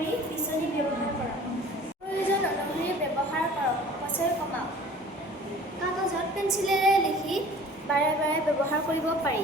কৰি পিছলি ব্যৱহাৰ কৰক। প্ৰয়োজন অনুসৰি ব্যৱহাৰ কৰক, অপচয় কমাওক। কাগজত পেঞ্চিলেৰে লিখি বাৰে বাৰে ব্যৱহাৰ কৰিব পাৰি।